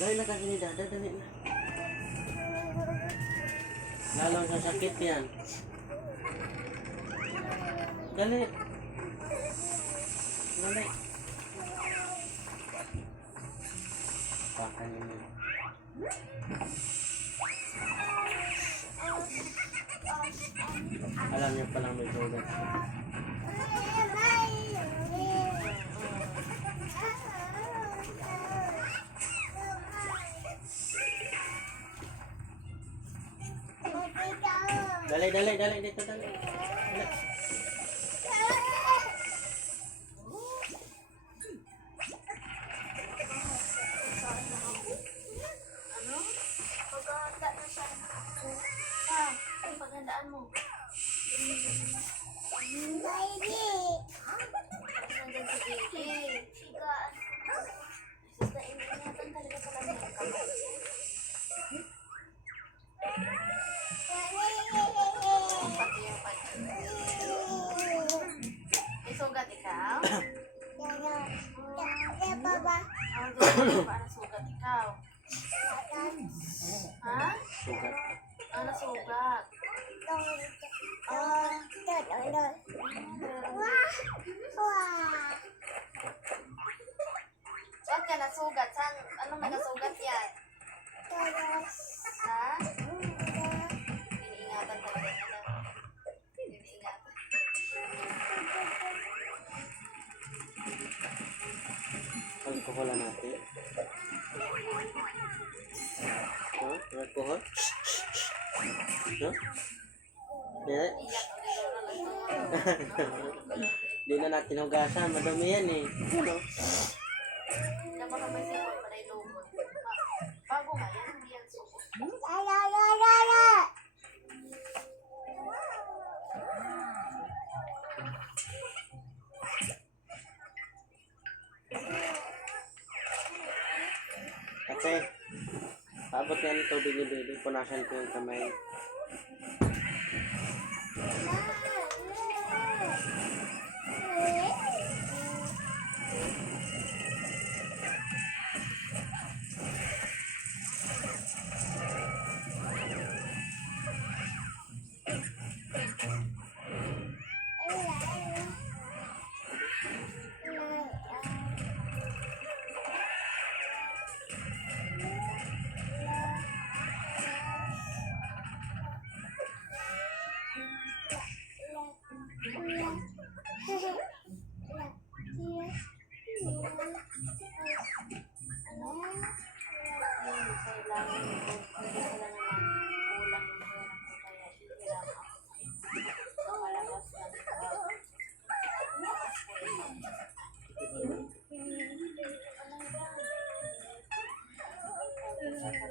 Dahil na kasi ni Dada, dali na. Lalong sasakit yan. Dali. Dali. Pakan yun. Alam niyo palang may sugat. Dali, dito, dali. Dali. Pag-handa na siya. Ang paghandaan mo. Baby! Nandiyan si Baby. Sigaan. Sista, ingatan talaga pala niya ang kamay. Pati yung pati. May sugat ikaw? Ang gusto paano sugat ikaw? Ha? Sugat. Ano sugat? Saan ka nasugat? Saan? Anong nagasugat yan? Ha? Iniingatan talaga nila. Iniingatan. Alkoholan natin. Ha? Alkohol? No? Yeah. Iyak ang ilo na lang. Di na natin hugasan. Madumi yan eh. Ano? Diyan baka may sipon pa na ilumot. Bago nga yan, hindi yan suko. Ate, paabot nga ng tubig ni Baby. Punasan ko yung kamay.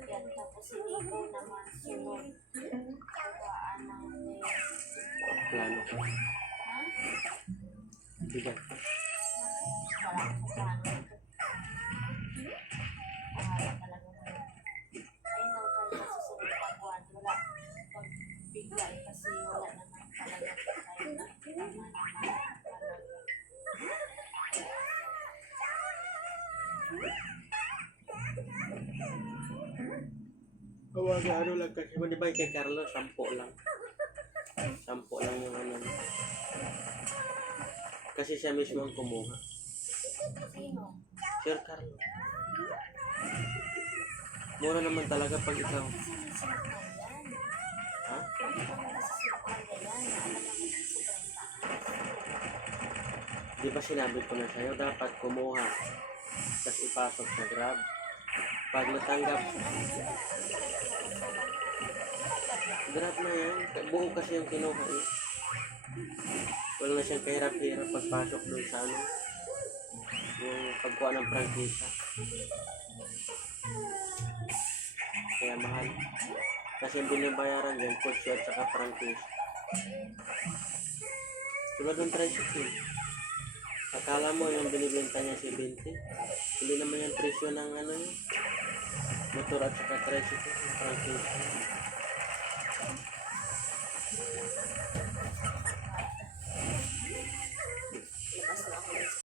Tapos hindi ko naman sunod. Kawaan ng Plano ko. ha? Bigat. Wala akong plano. Pangarap talaga mo. Ayun daw kayo sa susunod pagbuwan. Wala. Pag bigay kasi wala naman talaga tayo na tama naman talaga. Kawaga ano lang kasi. Di ba kay Carlos, 10 lang. 10 lang yung ano. Kasi siya mismo ang kumuha. Sino? Sir Carlos. Mura naman talaga pag ikaw. Kasi may sinukal yan. Ha? Hindi ka naman sa sinukal yan. Na alam naman yung sobrang taas. Di ba sinabi ko na sa'yo, dapat kumuha. Tapos ipasok sa Grab. Pag natanggap, Grab na yan. Buo kasi yung kinuha eh. Wala na siyang kahirap-hirap pagpasok doon sa ano. Yung pagkuha ng prangkisa. Kaya mahal. Kasi yung binabayaran dyan, kutsi at saka prangkisa. Tulad ng tricycle. Akala mo yung binibenta niya si 20. Hindi naman yung presyo ng ano yun. Motor at saka tricycle. Prangkisa.